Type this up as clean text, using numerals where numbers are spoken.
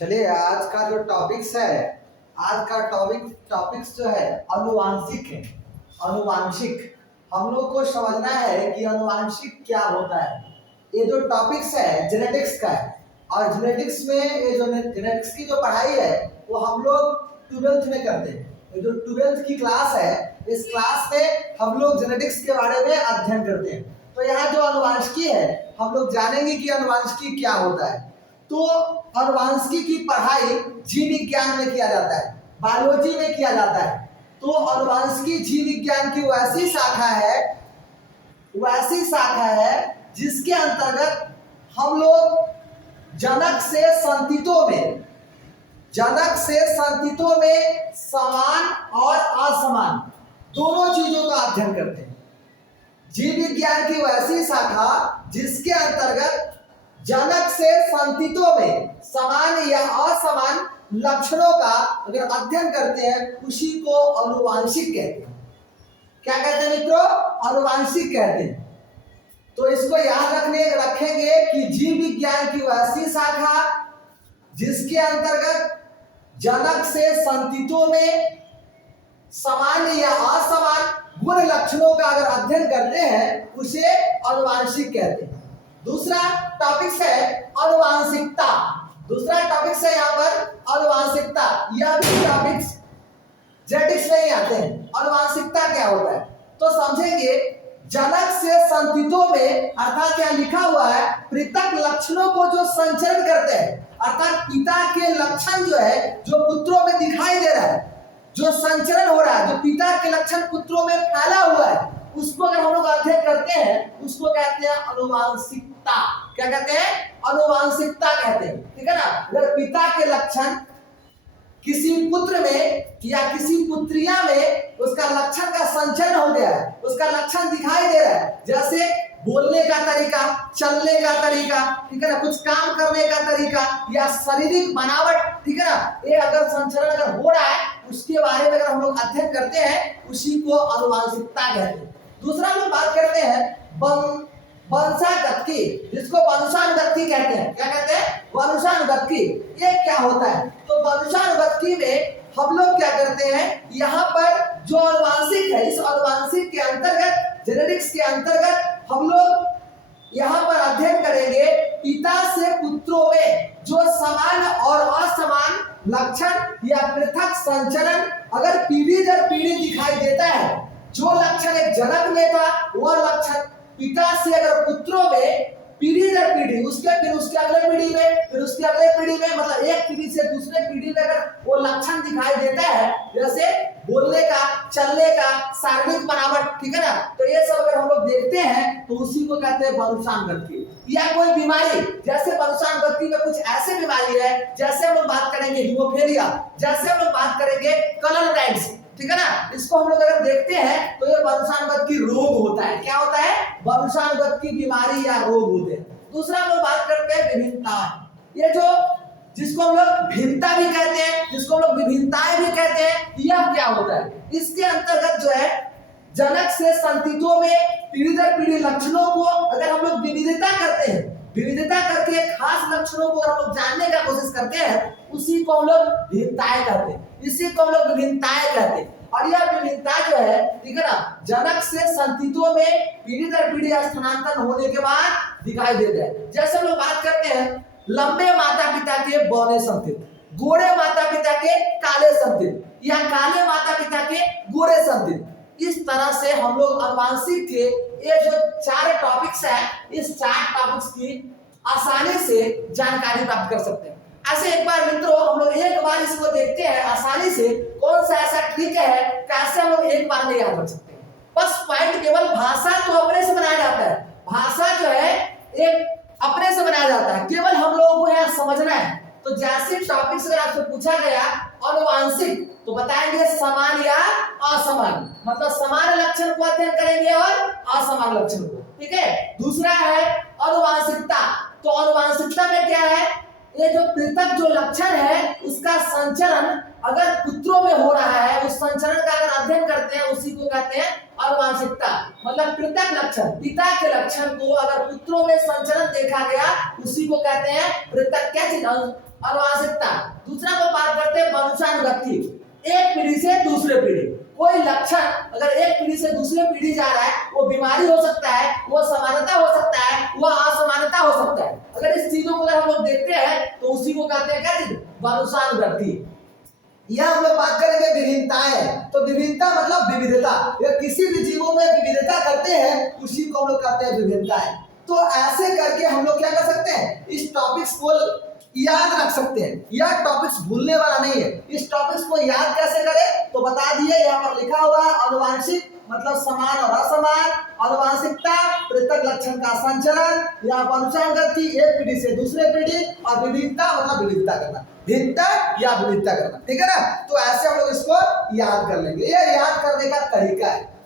चलिए आज का जो टॉपिक्स है, आज का टॉपिक्स जो है अनुवांशिक है। अनुवांशिक हम लोग को समझना है कि अनुवांशिक क्या होता है। ये जो टॉपिक्स है जेनेटिक्स का है, और जेनेटिक्स में ये जो जेनेटिक्स की जो पढ़ाई है वो हम लोग 12th में करते हैं। ये जो 12th की क्लास है, इस क्लास में हम लोग जेनेटिक्स के बारे में अध्ययन करते हैं। तो यहाँ जो अनुवांशिकी है हम लोग जानेंगे कि अनुवांशिकी क्या होता है। तो अनुवांशिकी की पढ़ाई जीव विज्ञान में किया जाता है, बायोलॉजी में किया जाता है। तो अनुवांशिकी जीव विज्ञान की वैसी शाखा है जिसके अंतर्गत हम लोग जनक से संततियों में समान और असमान दोनों चीजों का अध्ययन करते हैं। जीव विज्ञान की वैसी शाखा जिसके अंतर्गत जनक से संततियों में समान या असमान लक्षणों का अगर अध्ययन करते हैं उसी को अनुवांशिक कहते हैं। क्या कहते हैं मित्रों? अनुवांशिक कहते हैं। तो इसको याद रखेंगे कि जीव विज्ञान की वैसी शाखा जिसके अंतर्गत जनक से संततियों में समान या असमान गुण लक्षणों का अगर अध्ययन करते हैं उसे अनुवांशिक कहते हैं। दूसरा टॉपिक है अनुवांशिकता। दूसरा टॉपिक है यहाँ पर अनुवांशिकता। यह भी टॉपिक्स जेनेटिक्स में ही आते हैं। अनुवांशिकता क्या होता है तो समझेंगे। जनक से संततियों में अर्थात यहाँ लिखा हुआ है पृथक लक्षणों को जो संचरण करते हैं, अर्थात पिता के लक्षण जो है जो पुत्रों में दिखाई दे रहा है, जो संचरण हो रहा है, जो पिता के लक्षण पुत्रों में फैला हुआ है, उसको अगर हम लोग अध्ययन करते हैं उसको कहते हैं अनुवांशिकता। क्या कहते हैं? अनुवांशिकता कहते हैं। ठीक है ना। अगर पिता के लक्षण किसी पुत्र में या किसी पुत्रिया में उसका लक्षण का संचरण हो गया है, उसका लक्षण दिखाई दे रहा है, जैसे बोलने का तरीका, चलने का तरीका, ठीक है ना, कुछ काम करने का तरीका या शारीरिक बनावट, ठीक है ना, ये अगर संचरण अगर हो रहा है उसके बारे में अगर हम लोग अध्ययन करते हैं उसी को अनुवांशिकता कहते हैं। दूसरा हम लोग बात करते हैं वंशागति, जिसको वंशानुगति कहते हैं। क्या कहते हैं? वंशानुगति। ये क्या होता है तो वंशानुगति में हम लोग क्या करते हैं, यहाँ पर जो अनुवांशिक है, इस अनुवांशिक के अंतर्गत जेनेटिक्स के अंतर्गत हम लोग यहाँ पर अध्ययन करेंगे पिता से पुत्रों में जो समान और असमान लक्षण या पृथक संचरण अगर पीढ़ी दर पीढ़ी दिखाई देता है, जो लक्षण एक जनक में था वह लक्षण पिता से अगर पुत्रों में पीढ़ी दर पीढ़ी, फिर उसके अगले पीढ़ी में, फिर उसके अगले पीढ़ी में, मतलब एक पीढ़ी से दूसरे पीढ़ी में अगर वो लक्षण दिखाई देता है, जैसे बोलने का, चलने का, शारीरिक बनावट, ठीक है ना, तो ये सब अगर हम लोग देखते हैं तो उसी को कहते हैं वंशानुगति। या कोई बीमारी, जैसे वंशानुगति में कुछ ऐसे बीमारी है, जैसे हम लोग बात करेंगे हीमोफीलिया, जैसे हम लोग बात करेंगे कलर ब्लाइंड्स, ठीक है ना, इसको हम लोग अगर देखते हैं तो ये वंशानुगत की रोग होता है। क्या होता है? वंशानुगत की बीमारी या रोग होते हैं। दूसरा हम लोग बात करते हैं विभिन्नता। ये जो जिसको हम लोग भिन्नता भी कहते हैं, जिसको हम लोग विभिन्नताएं भी कहते हैं, यह क्या होता है? इसके अंतर्गत जो है जनक से संततियों में पीढ़ी दर पीढ़ी लक्षणों को अगर हम लोग विविधता करते हैं, विविधता करके खास लक्षणों को अगर हम लोग जानने का कोशिश करते हैं उसी को हम लोग भिन्नताएं कहते हैं। इसी को हम लोग विभिन्नताएं कहते हैं। और यह विभिन्नता जो है, ठीक है ना, जनक से संततियों में पीढ़ी दर पीढ़ी स्थानांतरण होने के बाद दिखाई देता है। जैसे हम लोग बात करते हैं लंबे माता पिता के बौने संतति, गोरे माता पिता के काले संतति, या काले माता पिता के गोरे संतति। इस तरह से हम लोग अनुवांशिक के ये जो 4 टॉपिक्स है, इस 4 टॉपिक्स की आसानी से जानकारी प्राप्त कर सकते हैं। ऐसे एक बार मित्रों हम लोग एक बार इसको देखते हैं आसानी से, कौन सा ऐसा ट्रिक है कैसे हम लोग एक बार में याद रख सकते हैं। बस पॉइंट केवल भाषा तो अपने से बनाया जाता है, भाषा जो है एक अपने से बनाया जाता है, केवल हम लोगों को यहाँ समझना है। तो जैसे टॉपिक्स अगर आपसे पूछा गया अनुवांशिक तो बताएंगे समान या असमान, मतलब समान लक्षण को अध्ययन करेंगे और असमान लक्षण को, ठीक है। दूसरा है अनुवांशिकता। तो अनुवांशिकता में क्या है, ये जो पृथक जो लक्षण है उसका संचरण अगर पुत्रों में हो रहा है, उस संचरण का अगर अध्ययन करते हैं उसी को कहते हैं अनुवांशिकता। मतलब पृथक लक्षण, पिता के लक्षण को अगर पुत्रों में संचरण देखा गया उसी को कहते हैं पृथक क्या चीज, अनुवांशिकता। दूसरा को बात करते हैं वंशानुगति, एक पीढ़ी से दूसरे पीढ़ी। कोई लक्षण अगर एक पीढ़ी से दूसरे पीढ़ी जा रहा है, वो बीमारी हो सकता है, वो समानता हो सकता है, वो असमानता हो सकता है। अगर इस चीजों को अगर हम लोग देखते हैं तो उसी को कहते हैं क्या चीज, वंशानुगति। यह हम लोग बात करेंगे विभिन्नताएं। तो विभिन्नता मतलब विविधता, या किसी भी जीवों में विविधता करते हैं उसी को हम लोग कहते हैं विभिन्नताएं। तो ऐसे करके हम लोग क्या कर सकते हैं, इस टॉपिक्स को याद रख सकते हैं। यह टॉपिक्स भूलने वाला नहीं है। इस टॉपिक्स को याद कैसे करें तो बता दिए, यहाँ पर लिखा हुआ अनुवांशिक मतलब समान और असमान, अनुवांशिकता पृथक लक्षण का संचरण, या वंशानुगति एक पीढ़ी से दूसरे पीढ़ी, और विविधता मतलब विविधता करना, भिन्नता या विविधता करना। ठीक है ना। तो ऐसे हम लोग इसको याद कर लेंगे, ये याद करने का तरीका है।